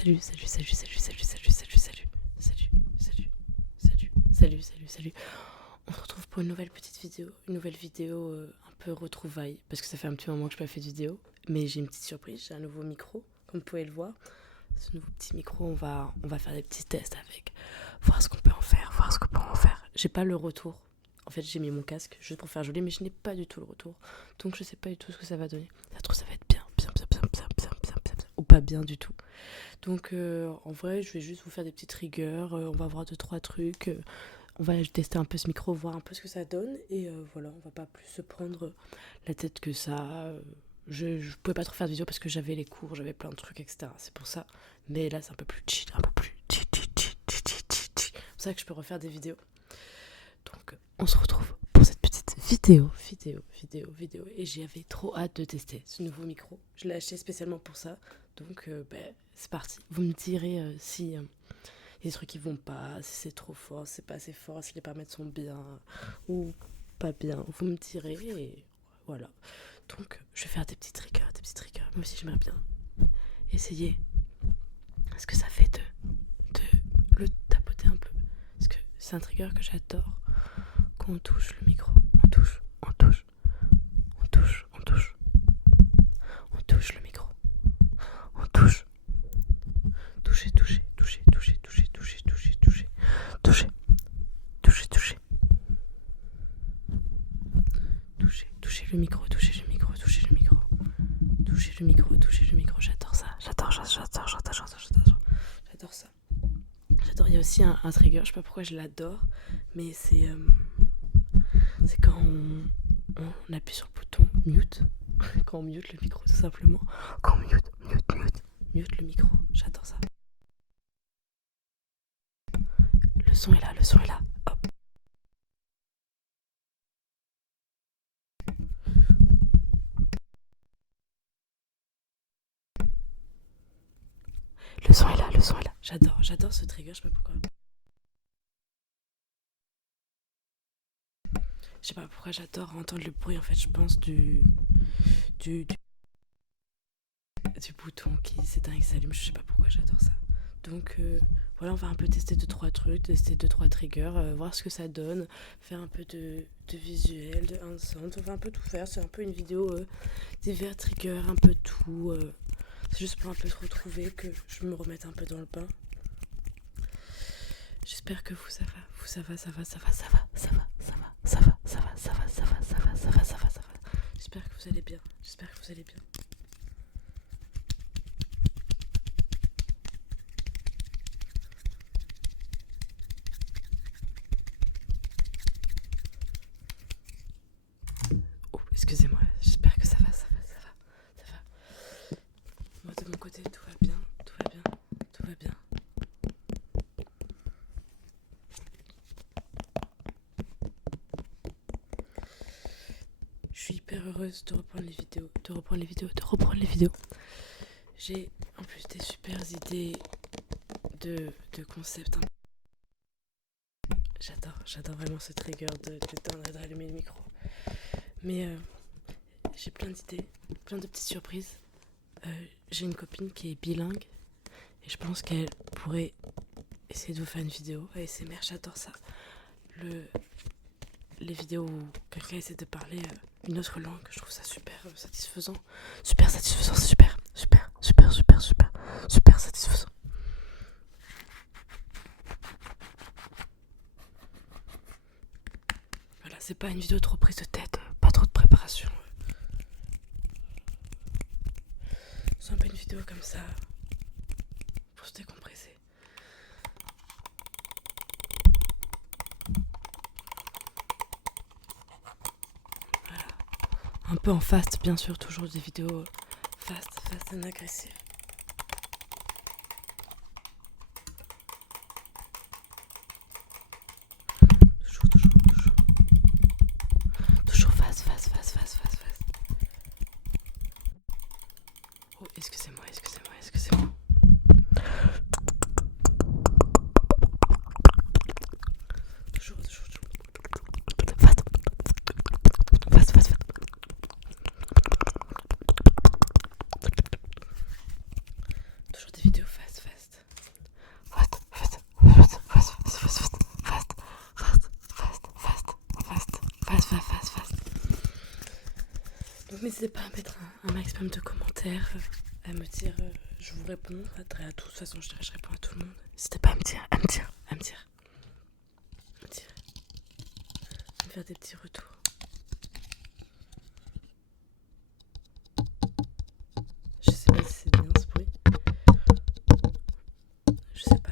Salut, salut, salut, salut, salut, salut, salut, salut, salut, salut, salut, salut, salut, salut. On se retrouve pour une nouvelle petite vidéo, un peu retrouvaille, parce que ça fait un petit moment que je n'ai pas fait de vidéo, mais j'ai une petite surprise, j'ai un nouveau micro, comme vous pouvez le voir. Ce nouveau petit micro, on va faire des petits tests avec, voir ce qu'on peut en faire, J'ai pas le retour. En fait, j'ai mis mon casque juste pour faire joli, mais je n'ai pas du tout le retour. Donc je sais pas du tout ce que ça va donner. Ça se trouve, ça va être bien, ou pas bien du tout. Donc en vrai, je vais juste vous faire des petites rigueurs, on va voir 2-3 trucs, on va tester un peu ce micro, voir un peu ce que ça donne, et voilà, on va pas plus se prendre la tête que ça. Je pouvais pas trop faire de vidéo parce que j'avais les cours, j'avais plein de trucs, etc. C'est pour ça. Mais là, c'est un peu plus chill, un peu plus chill. C'est pour ça que je peux refaire des vidéos. Donc, on se retrouve pour cette petite vidéo. Et j'avais trop hâte de tester ce nouveau micro. Je l'ai acheté spécialement pour ça. Donc, c'est parti. Vous me direz si y a des trucs qui vont pas, si c'est trop fort, si c'est pas assez fort, si les paramètres sont bien ou pas bien. Vous me direz et voilà. Donc, je vais faire des petites rigueurs. Moi aussi, j'aimerais bien essayer ce que ça fait de le tapoter un peu. Parce que c'est un trigger que j'adore. Quand on touche le micro, on touche le micro. On touche. Toucher. Toucher le micro. J'adore ça. J'adore ça. Il y a aussi un trigger, je sais pas pourquoi je l'adore, mais c'est quand on appuie sur le bouton mute, quand on mute le micro tout simplement, quand on mute le micro, j'adore ça. Le son est là, hop. Le son est là. J'adore ce trigger, je sais pas pourquoi. Je sais pas pourquoi j'adore entendre le bruit, en fait, je pense du bouton qui s'éteint et qui s'allume, je sais pas pourquoi j'adore ça. Donc voilà, on va un peu tester 2-3 trucs, tester 2-3 triggers, voir ce que ça donne, faire un peu de visuel, de hand-sound, on va un peu tout faire, c'est un peu une vidéo divers triggers, un peu tout, c'est juste pour un peu se retrouver, que je me remette un peu dans le bain. J'espère que vous ça va. J'espère que vous allez bien. Oh, excusez-moi, j'espère que ça va. Moi de mon côté, tout va bien. Je suis hyper heureuse de reprendre les vidéos. J'ai en plus des super idées de concepts. J'adore vraiment ce trigger d'éteindre et d'allumer le micro. Mais j'ai plein d'idées, plein de petites surprises. J'ai une copine qui est bilingue et je pense qu'elle pourrait essayer de vous faire une vidéo ASMR, j'adore ça. Les vidéos où quelqu'un essaie de parler une autre langue, je trouve ça super satisfaisant. C'est super satisfaisant. Voilà, c'est pas une vidéo trop prise de tête, pas trop de préparation. C'est un peu une vidéo comme ça, pour se décompresser. Voilà. Un peu en fast, bien sûr, toujours des vidéos fast and agressives. Toujours fast. Oh, excusez-moi. Toujours. Fast. Toujours des vidéos fast. Donc n'hésitez pas à mettre un maximum de commentaires, à me dire, je vous réponds à tout. De toute façon, je dirais, je réponds à tout le monde. N'hésitez pas à me dire, à me faire des petits retours. Je sais pas si c'est bien ce bruit. Je sais pas.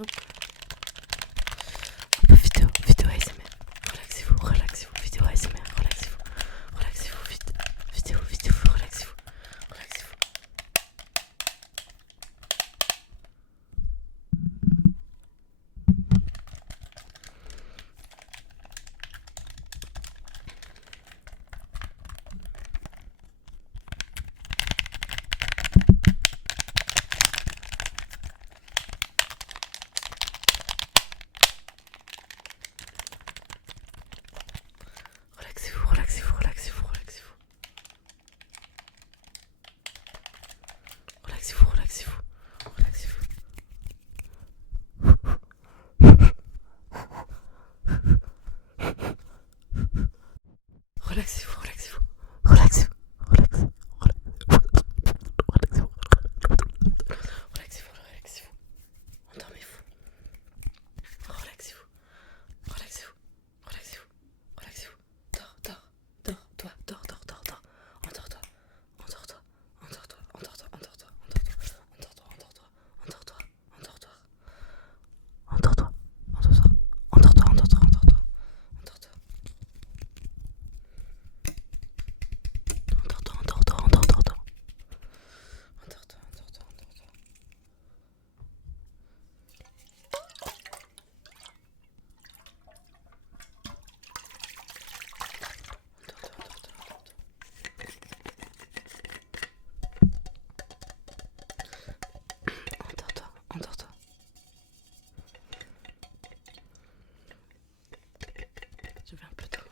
Hop. Vidéo ASMR. Relaxez-vous. Vidéo ASMR. Relaxez-vous. Vidéo, relaxez-vous.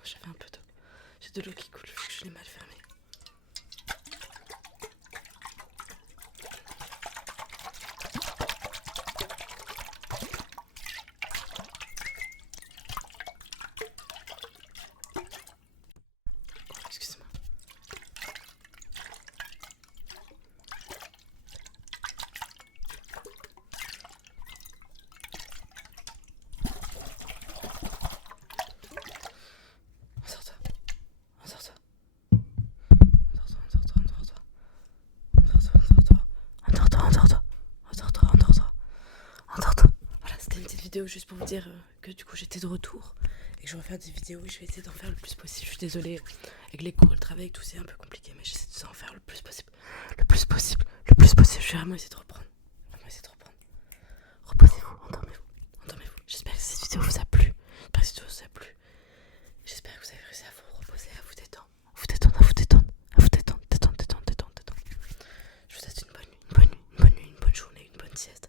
J'avais un peu d'eau. J'ai de l'eau qui coule, vu que je l'ai mal fermée. Excusez-moi. Voilà, c'était une petite vidéo juste pour vous dire que du coup j'étais de retour et que je vais faire des vidéos et je vais essayer d'en faire le plus possible. Je suis désolée, avec les cours, le travail et tout, c'est un peu compliqué, mais j'essaie d'en faire le plus possible. Je vais vraiment essayer de reprendre. Reposez-vous, endormez-vous. J'espère que cette vidéo vous a plu. J'espère que vous avez réussi à vous reposer, à vous détendre. Je vous souhaite une bonne nuit, une bonne journée, une bonne sieste.